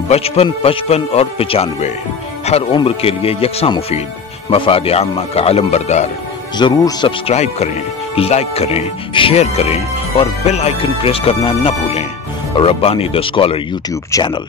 बचपन, 55 और 95 हर उम्र के लिए यकसा मुफीद। मफाद आम्मा का आलम बरदार। जरूर सब्सक्राइब करें, लाइक करें, शेयर करें और बेल आइकन प्रेस करना न भूलें। Rabbani the scholar YouTube channel.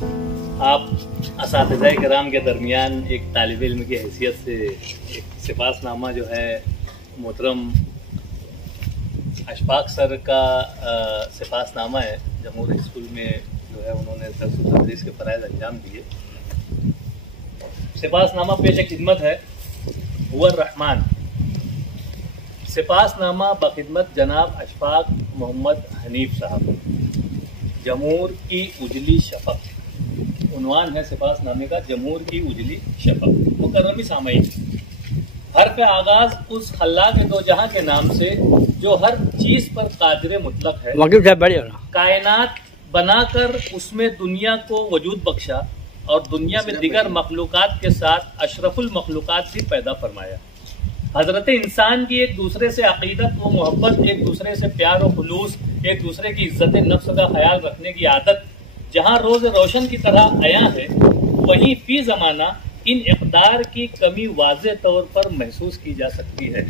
आप असातिज़ा किराम के दरमियान एक तालिब इल्म की हैसियत से एक सिपासनामा जो है मोहतरम अशफाक सर का सिपासनामा है, जमहूर स्कूल में जो है उन्होंने दर्स व तदरीस के फ़राइज़ अंजाम दिए। सिपासनामा पेश खिदमत है हुआ रहमान। सिपासनामा बखिदमत जनाब अशफाक मोहम्मद हनीफ साहब, जमहूर की उजली शफ़क़। उन्वान है सिपासनामे का जमहूर की उजली शफ़क़। मुकर्रमी सामईन, हर्फ आगाज उस खल्लाक दो जहां के नाम से जो हर चीज पर कादिर मुतलक है। कायनात बनाकर उसमें दुनिया को वजूद बख्शा और दुनिया में दिगर मखलूकात के साथ अशरफुल मखलूकात भी पैदा फरमाया। हजरत इंसान की एक दूसरे से अकीदत व मोहब्बत, एक दूसरे से प्यार व खुलूस, एक दूसरे की इज्जत नफ्स का ख्याल रखने की आदत जहाँ रोज रोशन की तरह आया है, वहीं फी जमाना इन इक़दार की कमी वाज़े तौर पर महसूस की जा सकती है।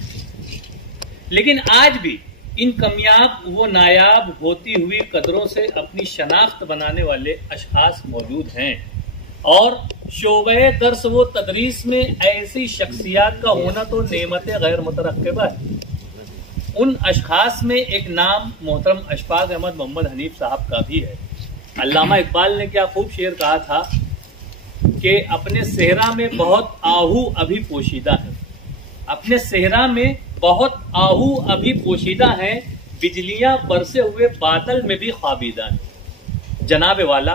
लेकिन आज भी इन कमियाब व नायाब होती हुई कदरों से अपनी शनाख्त बनाने वाले अशखास मौजूद हैं और शोबे दर्स व तदरीस में ऐसी शख्सियात का होना तो नेमत गैर मुतरक्किबा है। उन अशखास में एक नाम मोहतरम अशफाक अहमद मोहम्मद हनीफ साहब का भी है। अल्लामा इकबाल ने क्या खूब शेर कहा था कि अपने सेहरा में बहुत आहू अभी पोशीदा है, अपने सेहरा में बहुत आहू अभी पोशीदा हैं, बिजलियां बरसे हुए बादल में भी ख्वाबीदा हैं। जनाब वाला,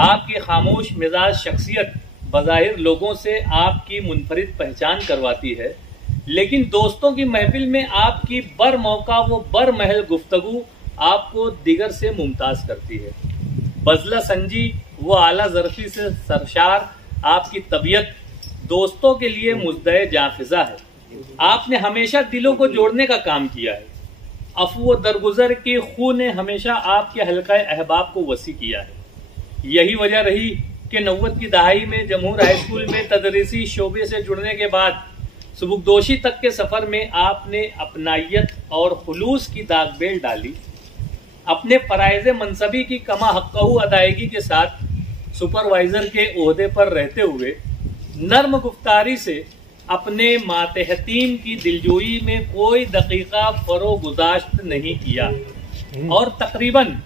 आपकी खामोश मिजाज शख्सियत बज़ाहिर लोगों से आपकी मुनफरिद पहचान करवाती है, लेकिन दोस्तों की महफिल में आपकी बर मौका वो बर महल गुफ्तगू आपको दिगर से मुमताज करती है। बजला संजी वो आला ज़रफ़ी से सरशार आपकी तबीयत दोस्तों के लिए मुज़दए जाफिजा है। आपने हमेशा दिलों को जोड़ने का काम किया है। अफ़ू दरगुजर की खून ने हमेशा आपके हल्का अहबाब को वसी किया है। यही वजह रही कि 90 की दहाई में जमहूर हाई स्कूल में तदरीसी शोबे से जुड़ने के बाद सुबुकदोशी तक के सफर में आपने अपनायत और खुलूस की दागबेल डाली। अपने फराइज़ मनसबी की कमा हक़्क़हू अदायगी के साथ सुपरवाइजर के ओहदे पर रहते हुए नर्म गुफ्तारी से अपने मातहतीन की दिलजोई में कोई दकीका फरोगुज़ाश्त नहीं किया और तकरीबन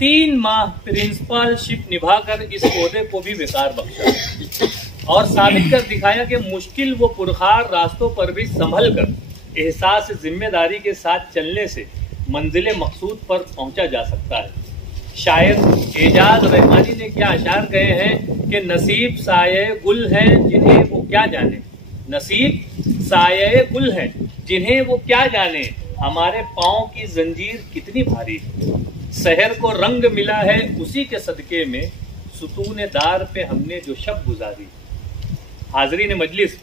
3 माह प्रिंसिपलशिप निभाकर इस ओहदे को भी विकार बख्शा और साबित कर दिखाया कि मुश्किल व पुरखार रास्तों पर भी संभल कर एहसास जिम्मेदारी के साथ चलने से मंजिल मकसूद पर पहुंचा जा सकता है। शायर एजाज रहमानी ने क्या अशार कहे हैं कि नसीब साये गुल हैं जिन्हें वो क्या जाने, नसीब साये गुल हैं जिन्हें वो क्या जाने, हमारे पाँव की जंजीर कितनी भारी है, शहर को रंग मिला है उसी के सदके में, सुतूने दार पे हमने जो शब गुजारी। हाजरीन मजलिस,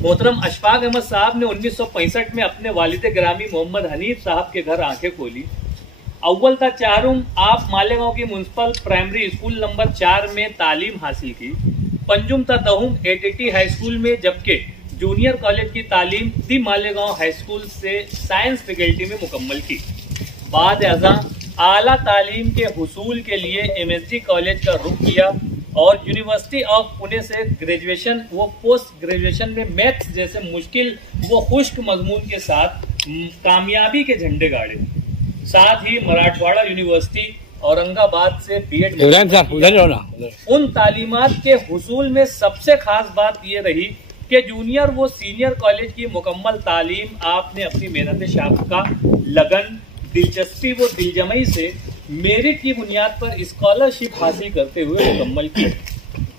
मोहतरम अशफाक अहमद साहब ने 1965 में अपने वालिद गिरामी मोहम्मद हनीफ साहब के घर आंखें खोली। अव्वल था चारुम आप मालेगांव की म्यूनसिपल प्राइमरी स्कूल नंबर 4 में तालीम हासिल की। पंजुम था दहुम एटीटी हाई स्कूल में, जबकि जूनियर कॉलेज की तालीम दी मालेगांव हाई स्कूल से साइंस फैकल्टी में मुकम्मल की। बाद अज़ां आला तालीम के हुसूल के लिए MSG कॉलेज का रुख किया और यूनिवर्सिटी ऑफ पुणे से ग्रेजुएशन व पोस्ट ग्रेजुएशन में मैथ्स जैसे मुश्किल व खुश्क मजमून के साथ कामयाबी के झंडे गाड़े। साथ ही मराठवाड़ा यूनिवर्सिटी औरंगाबाद से BEd। उन तालीमात के हुसूल में सबसे खास बात ये रही कि जूनियर व सीनियर कॉलेज की मुकम्मल तालीम आपने अपनी मेहनत शाफ़क़ा, लगन, दिलचस्पी व दिलजमई से मेरिट की बुनियाद पर स्कॉलरशिप हासिल करते हुए मुकम्मल की।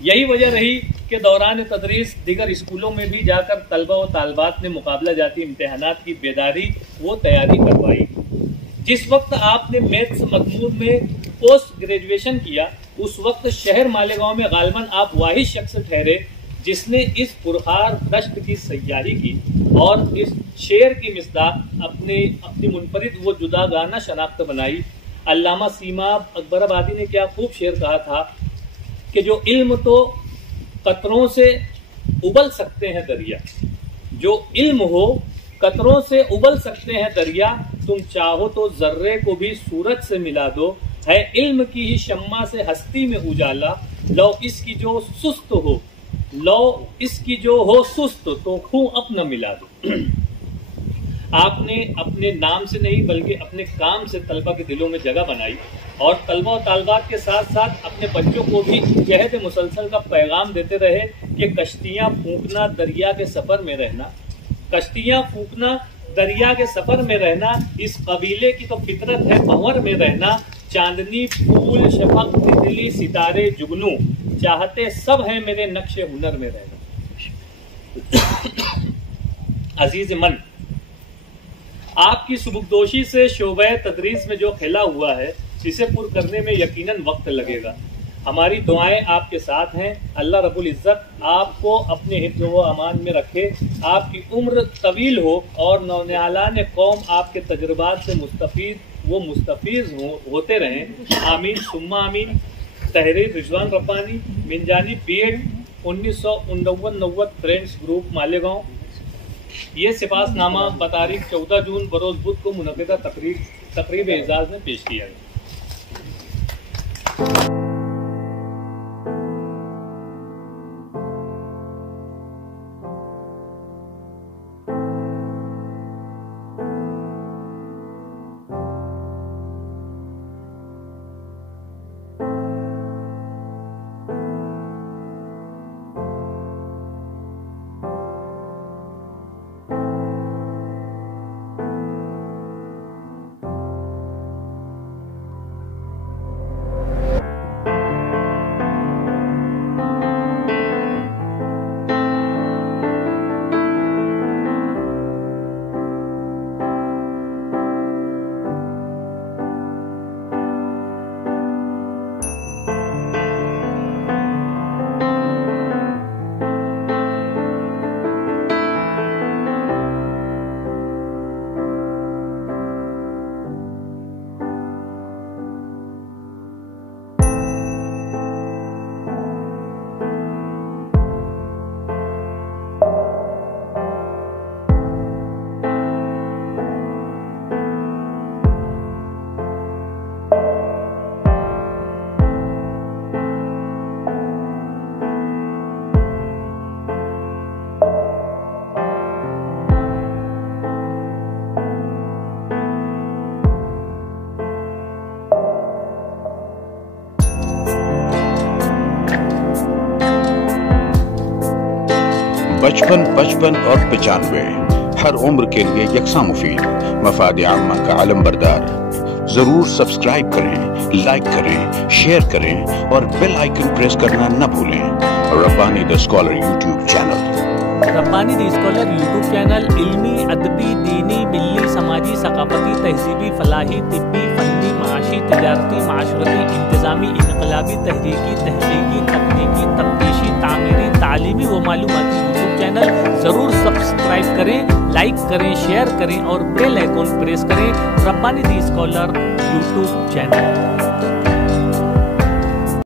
यही वजह रही कि दौरान तदरीस दिगर स्कूलों में भी जाकर तलबा व तालबात ने मुकाबला जाती इम्तिहानात की बेदारी व तैयारी करवाई। जिस वक्त आपने मैथ्स मजमून में पोस्ट ग्रेजुएशन किया, उस वक्त शहर मालेगांव में गालिबन आप वाहिद शख्स ठहरे जिसने इस पुरखार दश्त की सैयारी की और इस शेर की मिसदाक अपनी मुनफरिद व जुदागाना शनाख्त बनाई। अल्लामा सीमा अकबराबादी ने क्या खूब शेर कहा था कि जो इल्म तो कतरों से उबल सकते हैं दरिया, जो इल्म हो कतरों से उबल सकते हैं दरिया, तुम चाहो तो जर्रे को भी सूरज से मिला दो, है इल्म की ही शम्मा से हस्ती में उजाला, लो इसकी जो सुस्त हो, लो इसकी जो हो सुस्त तो खूं अपना मिला दो। आपने अपने नाम से नहीं बल्कि अपने काम से तलबा के दिलों में जगह बनाई और तलबा और तालबात के साथ साथ अपने बच्चों को भी जहद मुसलसल का पैगाम देते रहे कि कश्तियां फूंकना दरिया के सफर में रहना, कश्तियां फूंकना दरिया के सफर में रहना, इस कबीले की तो फितरत है भंवर में रहना, चांदनी फूल शफक तितली सितारे जुगनू, चाहते सब हैं मेरे नक्शे हुनर में रहना। अजीज मन, आपकी सुबुकदोशी से शोबे तदरीस में जो खिला हुआ है इसे पुर करने में यकीनन वक्त लगेगा। हमारी दुआएं आपके साथ हैं। अल्लाह रब्बुल इज़्ज़त आपको अपने हिफ्ज़ व अमान में रखे, आपकी उम्र तवील हो और नौनियालान कौम आपके तजुर्बात से मुस्तफ़ीज़ होते रहें। आमीन सुम्मा आमीन। तहरीर रिजवान रब्बानी, मिनजानी बीएड 1989 फ्रेंड्स ग्रुप मालेगांव। ये सिपासनामा बतारीख 14 जून बरोज़ बुध को मुनक़िदा तकरीब एजाज़ में पेश किया गया। बचपन 55 और 95 हर उम्र के लिए यकसा मुफीद, मफाद आम्मा का आलम बरदार। जरूर सब्सक्राइब करें, लाइक करें, शेयर करें और बेल आइकन प्रेस करना न भूलें। Rabbani the scholar YouTube channel. Rabbani the scholar YouTube channel इल्मी, अदबी, दीनी, मिल्ली, समाजी, सकाफती, तहजीबी, फलाही, तिब्बी, फनी, माशी, तजारती, माशरती, इंतजामी, इनकलाबी, तहरीकी, तहकीकी, तकनीकी, तफ्तीशी, तामीरी, तालीमी व मालूमाती यूट्यूब चैनल। ज़रूर सब्सक्राइब करें, लाइक करें, शेयर करें और बेल आइकन प्रेस करें। Rabbani the scholar YouTube channel.